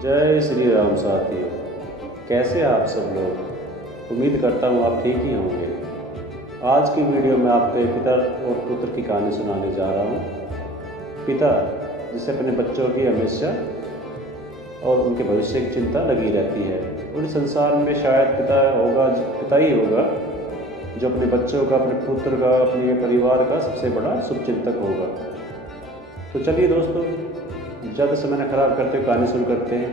जय श्री राम साथियों। कैसे आप सब लोग? उम्मीद करता हूँ आप ठीक ही होंगे। आज की वीडियो में आपको एक पिता और पुत्र की कहानी सुनाने जा रहा हूँ। पिता जिसे अपने बच्चों की हमेशा और उनके भविष्य की चिंता लगी रहती है, और इस संसार में शायद पिता ही होगा जो अपने बच्चों का, अपने पुत्र का, अपने परिवार का सबसे बड़ा शुभचिंतक होगा। तो चलिए दोस्तों, ज़्यादा समय न खराब करते कहानी शुरू करते हैं।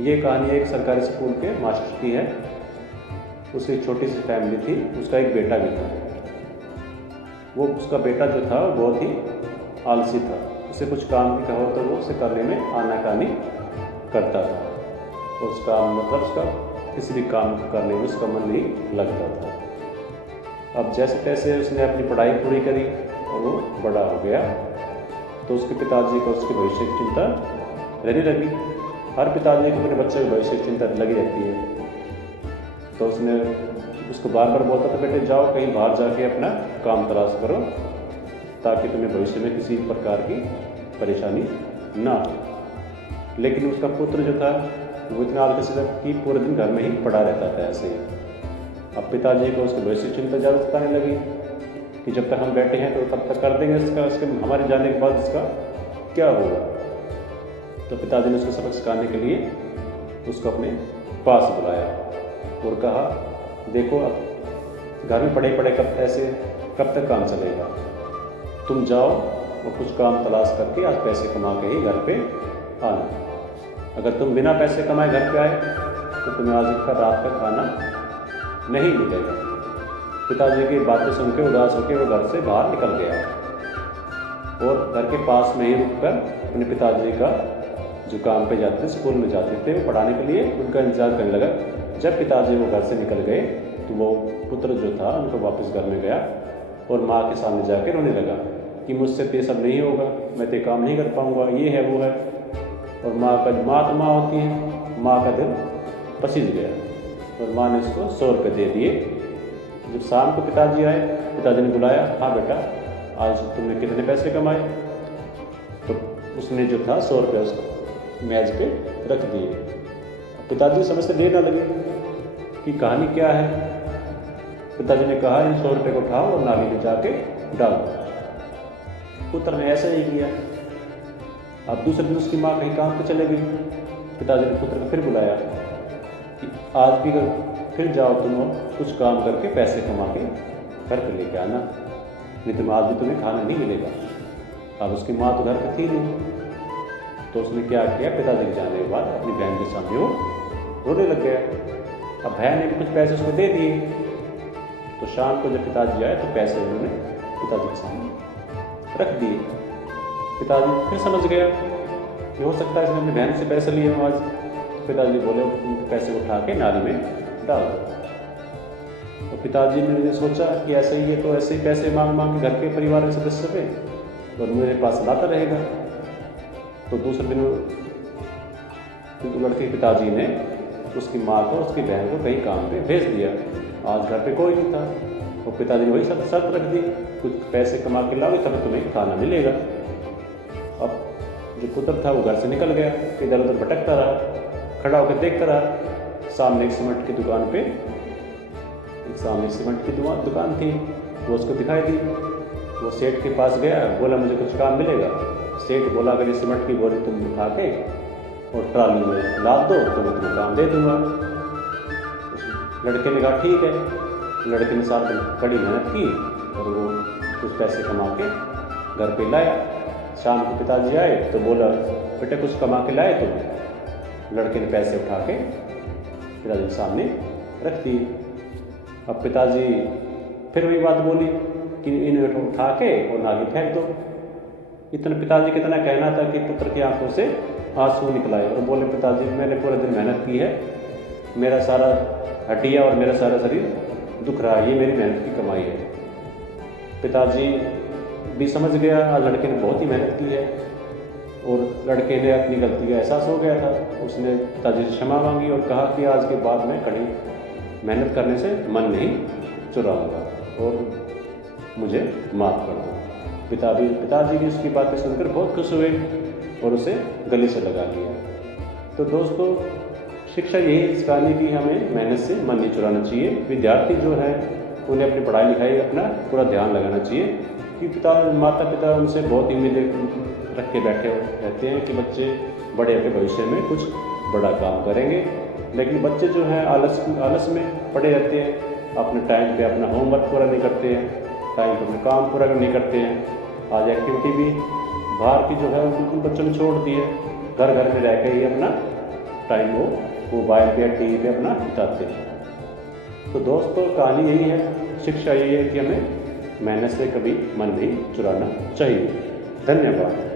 ये कहानी एक सरकारी स्कूल के मास्टर की है। उसकी एक छोटी सी फैमिली थी, उसका एक बेटा भी था। उसका बेटा जो था बहुत ही आलसी था। उसे कुछ काम भी कहो तो वो उसे करने में आनाकानी करता था, और उसका किसी भी काम को करने में उसका मन नहीं लगता था। अब जैसे तैसे उसने अपनी पढ़ाई पूरी करी और वो बड़ा हो गया, तो उसके पिताजी को उसके भविष्य की चिंता रहने लगी। हर पिताजी को अपने बच्चे के भविष्य की चिंता लगी रहती है। तो उसको बार बार बोलता था, बेटे जाओ कहीं बाहर जाके अपना काम तलाश करो, ताकि तुम्हें भविष्य में किसी प्रकार की परेशानी ना हो। लेकिन उसका पुत्र जो था वो इतना आलसी था कि पूरे दिन घर में ही पड़ा रहता था ऐसे ही। अब पिताजी को उसके भविष्य की चिंता ज़्यादा सताने लगी कि जब तक हम बैठे हैं तो तब तक कर देंगे इसके हमारे जाने के बाद इसका क्या होगा। तो पिताजी ने उसको सबक सिखाने के लिए उसको अपने पास बुलाया और कहा, देखो अब घर में पड़े पड़े कब तक काम चलेगा। तुम जाओ और कुछ काम तलाश करके आज पैसे कमा के ही घर पे आना। अगर तुम बिना पैसे कमाए घर पे आए तो तुम्हें आज का रात का खाना नहीं मिलेगा। पिताजी की बातें सुन के उदास होकर वो घर से बाहर निकल गया और घर के पास में ही रुककर अपने पिताजी का जो काम पे जाते थे, स्कूल में जाते थे पढ़ाने के लिए, उनका इंतजार करने लगा। जब पिताजी वो घर से निकल गए तो वो पुत्र जो था उनको वापस घर में गया और माँ के सामने जाकर रोने लगा कि मुझसे तो ये सब नहीं होगा, मैं तो काम नहीं कर पाऊँगा, ये है वो है। और माँ तो माँ होती है, माँ का दिल पसीज गया और माँ ने उसको 100 रुपये दे दिए। जब शाम को पिताजी आए, पिताजी ने बुलाया, हाँ बेटा आज तुमने कितने पैसे कमाए? तो उसने जो था 100 रुपये उसको मेज पे रख दिए। पिताजी समझ से देर ना लगे कि कहानी क्या है। पिताजी ने कहा, इन 100 रुपये को उठाओ और नाली में जाके डाल दो। पुत्र ने ऐसा ही किया। अब दूसरे दिन उसकी माँ कहीं काम पे चले गई। पिताजी ने पुत्र को फिर बुलाया कि आज भी फिर जाओ तुम कुछ काम करके पैसे कमा के घर पे लेके आना, नहीं तो आज भी तुम्हें खाना नहीं मिलेगा। अब उसकी माँ तो घर पे थी नहीं, तो उसने क्या किया, पिताजी के जाने के बाद अपनी बहन के सामने वो रोने लग गया। अब बहन ने कुछ पैसे उसको दे दिए। तो शाम को जब पिताजी आए तो पैसे उन्होंने पिताजी के सामने रख दिए। पिताजी फिर समझ गया कि हो सकता है इसने अपनी बहन से पैसे लिए हों आज। पिताजी बोले पैसे उठा के नाली में डाल दो। तो पिताजी ने सोचा कि ऐसे ही ये तो ऐसे ही पैसे मांग मांग के घर के परिवार के सदस्य पे और मेरे पास लाता रहेगा। तो दूसरे दिन लड़के के पिताजी ने उसकी माँ को, उसकी बहन को कहीं काम पे भेज दिया। आज घर पे कोई नहीं था, तो पिताजी ने वही शर्त रख दी, कुछ पैसे कमा के लाओगे तब तुम्हें खाना मिलेगा। अब जो पुत्र था वो घर से निकल गया, इधर उधर भटकता रहा, खड़ा होकर देखता रहा। सामने एक सीमेंट की दुकान पे दुकान थी, वो उसको दिखाई दी। वो सेठ के पास गया, बोला मुझे कुछ काम मिलेगा। सेठ बोला, अगर ये सीमेंट की बोरी तुम उठा के और ट्राली में लाद दो तो मैं तुम्हें काम दे दूँगा। लड़के ने कहा ठीक है। लड़के ने साथ में कड़ी मेहनत की और वो कुछ पैसे कमा के घर पे लाया। शाम को पिताजी आए तो बोला, बेटे कुछ कमा के लाए तुम? लड़के ने पैसे उठा के पिताजी के सामने रख दिए। अब पिताजी फिर वही बात बोली कि इन्हें उठा के और नाली फेंक दो। पिताजी कितना कहना था कि पुत्र की आंखों से आंसू निकलाए और बोले, पिताजी मैंने पूरा दिन मेहनत की है, मेरा सारा हड्डियाँ और मेरा सारा शरीर दुख रहा है, ये मेरी मेहनत की कमाई है। पिताजी भी समझ गया आज लड़के ने बहुत ही मेहनत की है, और लड़के ने अपनी गलती का एहसास हो गया था। उसने पिताजी से क्षमा मांगी और कहा कि आज के बाद मैं कड़ी मेहनत करने से मन नहीं चुराऊँगा और मुझे माफ़ कर दो। पिताजी भी उसकी बातें सुनकर बहुत खुश हुए और उसे गले से लगा लिया। तो दोस्तों शिक्षा यही है इस कहानी की, हमें मेहनत से मन नहीं चुराना चाहिए। विद्यार्थी जो है उन्हें अपनी पढ़ाई लिखाई अपना पूरा ध्यान लगाना चाहिए कि माता पिता उनसे बहुत उम्मीदें रख के बैठे रहते हैं कि बच्चे बड़े होकर भविष्य में कुछ बड़ा काम करेंगे, लेकिन बच्चे जो हैं आलस में पड़े रहते हैं, अपने टाइम पे अपना होमवर्क पूरा नहीं करते हैं, टाइम पर अपना काम पूरा नहीं करते हैं। आज एक्टिविटी भी बाहर की जो है बिल्कुल बच्चों ने छोड़ दी है, घर घर में रह के ही अपना टाइम वो मोबाइल पे या टीवी पे अपना बिताते हैं। तो दोस्तों कहानी यही है, शिक्षा यही है कि हमें मेहनत से कभी मन नहीं चुराना चाहिए। धन्यवाद।